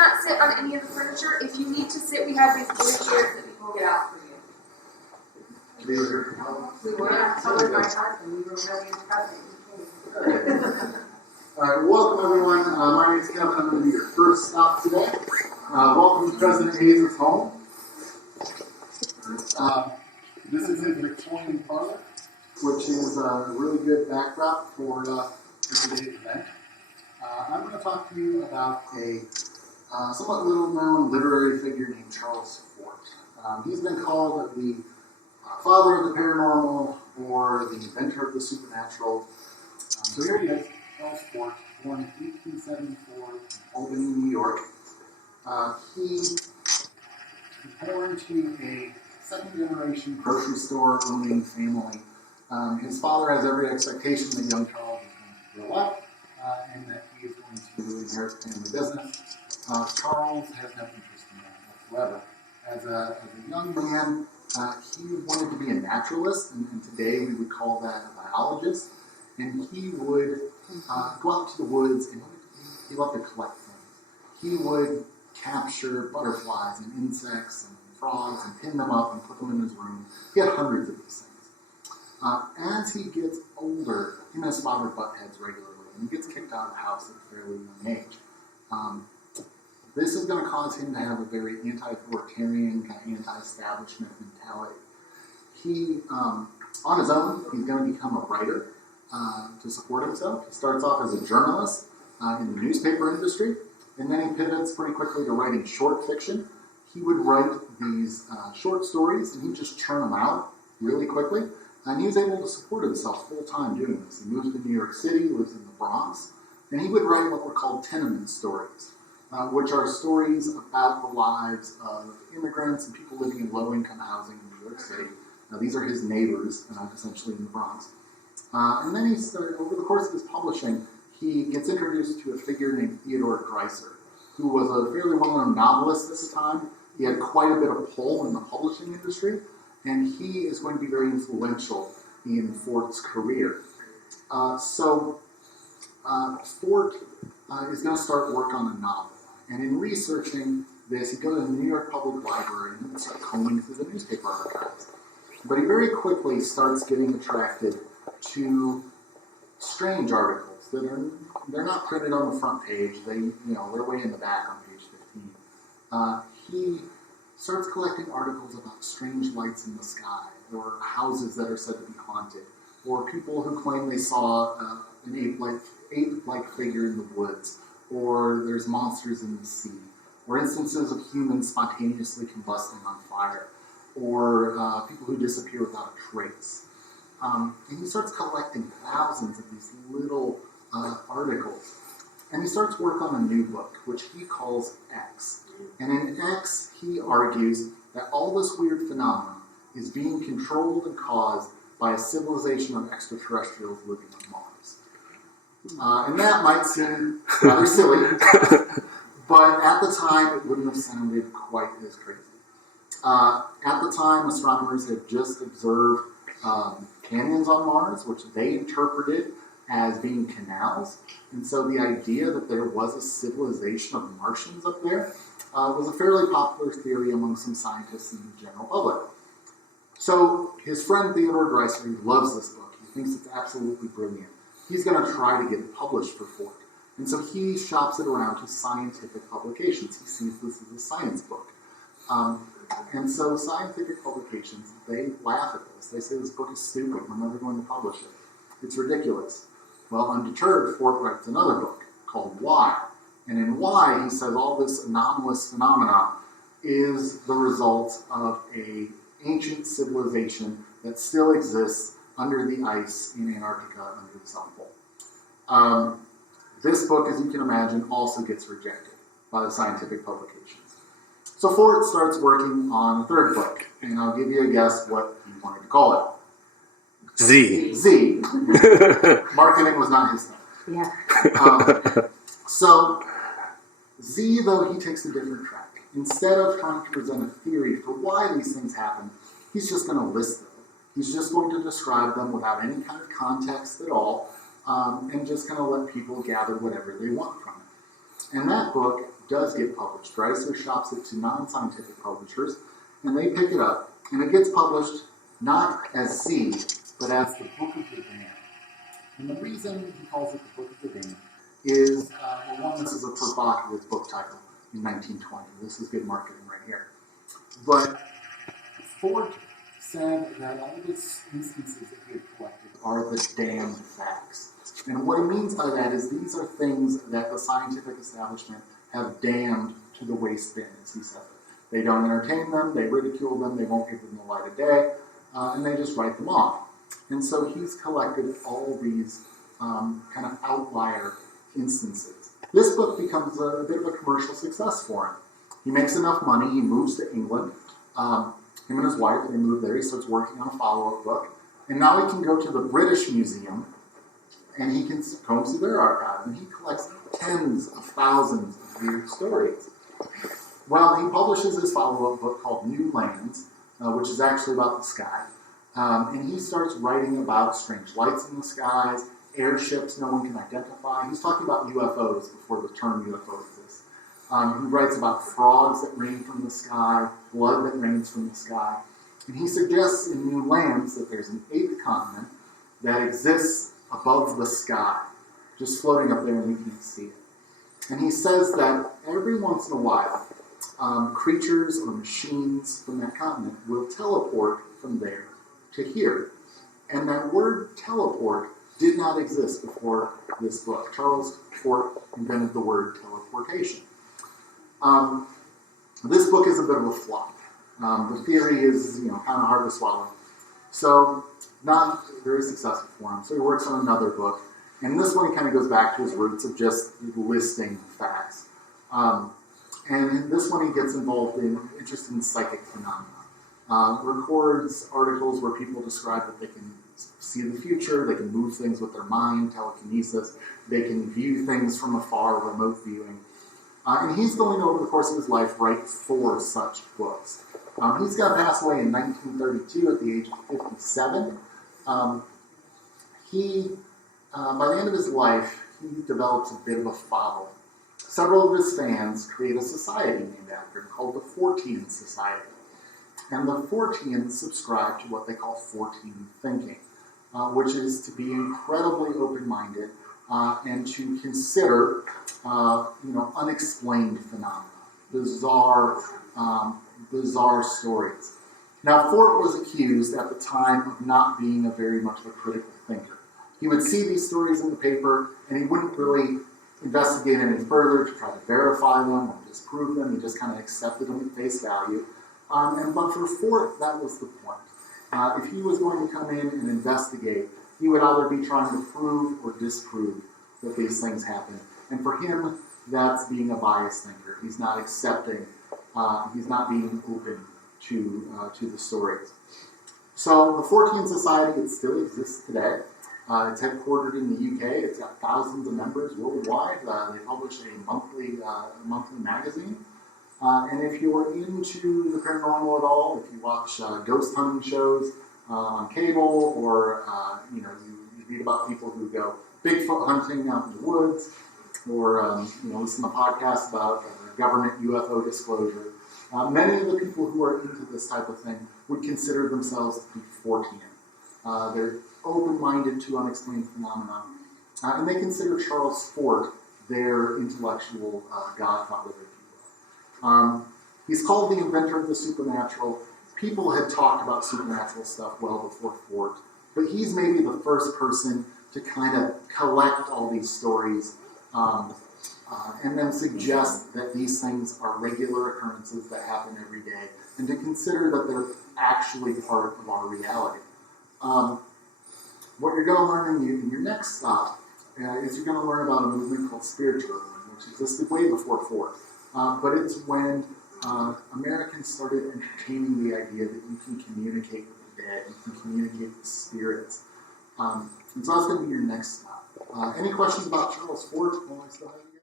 cannot sit on any of the furniture. If you need to sit, we have these blue chairs that we can get out for you. We were told by Carson, we were really impressed. All right, welcome everyone. My name is Kevin. I'm going to be your first stop today. Welcome to President Hayes' home. This is his Victorian parlor, which is a really good backdrop for today's event. I'm going to talk to you about a somewhat little-known literary figure named Charles Fort. He's been called the father of the paranormal or the inventor of the supernatural. So here he is, Charles Fort, born in 1874 in Albany, New York. He was born to a second-generation grocery store owning family. His father has every expectation that young Charles is going to grow up and that he is going to inherit the family business. Charles has no interest in that whatsoever. As a young man, he wanted to be a naturalist, and today we would call that a biologist. And he would go out to the woods, and he loved to collect things. He would capture butterflies and insects and frogs and pin them up and put them in his room. He had hundreds of these things. As he gets older, him and his father butt heads regularly, and he gets kicked out of the house at a fairly young age. This is going to cause him to have a very anti-authoritarian, kind of anti-establishment mentality. He, on his own, he's going to become a writer to support himself. He starts off as a journalist in the newspaper industry, and then he pivots pretty quickly to writing short fiction. He would write these short stories, and he'd just churn them out really quickly. And he was able to support himself full-time doing this. He moves to New York City, lives in the Bronx, and he would write what were called tenement stories, which are stories about the lives of immigrants and people living in low-income housing in New York City. Now, these are his neighbors, essentially in the Bronx. And then he started, over the course of his publishing, he gets introduced to a figure named Theodore Dreiser, who was a fairly well-known novelist at the time. He had quite a bit of pull in the publishing industry, and he is going to be very influential in Fort's career. Fort is going to start work on a novel. And in researching this, he goes to the New York Public Library and starts combing through the newspaper archives. But he very quickly starts getting attracted to strange articles that they're not printed on the front page. They're way in the back on page 15. He starts collecting articles about strange lights in the sky, or houses that are said to be haunted, or people who claim they saw an ape-like figure in the woods, or there's monsters in the sea, or instances of humans spontaneously combusting on fire, or people who disappear without a trace. And he starts collecting thousands of these little articles. And he starts work on a new book, which he calls X. And in X, he argues that all this weird phenomenon is being controlled and caused by a civilization of extraterrestrials living on Mars. And that might seem rather silly, but at the time, it wouldn't have sounded quite as crazy. At the time, astronomers had just observed canyons on Mars, which they interpreted as being canals. And so the idea that there was a civilization of Martians up there was a fairly popular theory among some scientists and the general public. So his friend Theodore Dreiser loves this book. He thinks it's absolutely brilliant. He's going to try to get it published for Fort. And so he shops it around to scientific publications. He sees this as a science book. And so scientific publications, they laugh at this. They say this book is stupid. We're never going to publish it. It's ridiculous. Well, undeterred, Fort writes another book called Why. And in Why, he says all this anomalous phenomena is the result of an ancient civilization that still exists under the ice in Antarctica under the South Pole. This book, as you can imagine, also gets rejected by the scientific publications. So Fort starts working on a third book, and I'll give you a guess what he wanted to call it. Z. Marketing was not his thing. Yeah. So Z, though, he takes a different track. Instead of trying to present a theory for why these things happen, he's just going to list them. He's just going to describe them without any kind of context at all, and just going to let people gather whatever they want from it. And that book does get published. Dreiser shops it to non-scientific publishers, and they pick it up. And it gets published not as Z, but as the Book of the Damned. And the reason he calls it the Book of the Damned is, well, one, this is a provocative book title in 1920. This is good marketing right here. But Fort said that all the instances that he had collected are the damned facts. And what he means by that is these are things that the scientific establishment have damned to the waste bin, as he says it. They don't entertain them, they ridicule them, they won't give them the light of day, and they just write them off. And so he's collected all these kind of outlier instances. This book becomes a bit of a commercial success for him. He makes enough money, he moves to England. Him and his wife, they move there, he starts working on a follow-up book. And now he can go to the British Museum and he can comb through their archive, and he collects tens of thousands of weird stories. Well, he publishes his follow-up book called New Lands, which is actually about the sky. And he starts writing about strange lights in the skies, airships no one can identify. He's talking about UFOs before the term UFO exists. He writes about frogs that rain from the sky, blood that rains from the sky. And he suggests in New Lands that there's an eighth continent that exists above the sky, just floating up there and we can't see it. And he says that every once in a while, creatures or machines from that continent will teleport from there to here. And that word teleport did not exist before this book. Charles Fort invented the word teleportation. This book is a bit of a flop. The theory is, kind of hard to swallow. So, not very successful for him. So he works on another book. And this one, he kind of goes back to his roots of just listing facts. And this one, he gets interested in psychic phenomena. Records articles where people describe that they can see the future, they can move things with their mind, telekinesis, they can view things from afar, remote viewing. And he's going over the course of his life write 4 such books. He's going to pass away in 1932 at the age of 57. By the end of his life, he develops a bit of a following. Several of his fans create a society named after him called the Fortean Society. And the Forteans subscribe to what they call Fortean thinking, which is to be incredibly open-minded and to consider, unexplained phenomena, bizarre stories. Now, Fort was accused at the time of not being very much of a critical thinker. He would see these stories in the paper, and he wouldn't really investigate any further to try to verify them or disprove them. He just kind of accepted them at face value. But for Fort, that was the point. If he was going to come in and investigate, he would either be trying to prove or disprove that these things happen. And for him, that's being a biased thinker. He's not accepting, he's not being open to the stories. So the Fortean Society, it still exists today. It's headquartered in the UK. It's got thousands of members worldwide. They publish a monthly magazine. And if you're into the paranormal at all, if you watch ghost hunting shows on cable, or you read about people who go Bigfoot hunting out in the woods, or listen to podcasts about government UFO disclosure, many of the people who are into this type of thing would consider themselves to be Fortean. They're open-minded to unexplained phenomena, and they consider Charles Fort their intellectual godfather. He's called the inventor of the supernatural. People had talked about supernatural stuff well before Fort, but he's maybe the first person to kind of collect all these stories and then suggest that these things are regular occurrences that happen every day, and to consider that they're actually part of our reality. What you're going to learn in your next stop is you're going to learn about a movement called spiritualism, which existed way before Fort. But it's when Americans started entertaining the idea that you can communicate with the dead, you can communicate with spirits. And so that's going to be your next stop. Any questions about Charles Fort while I still have you?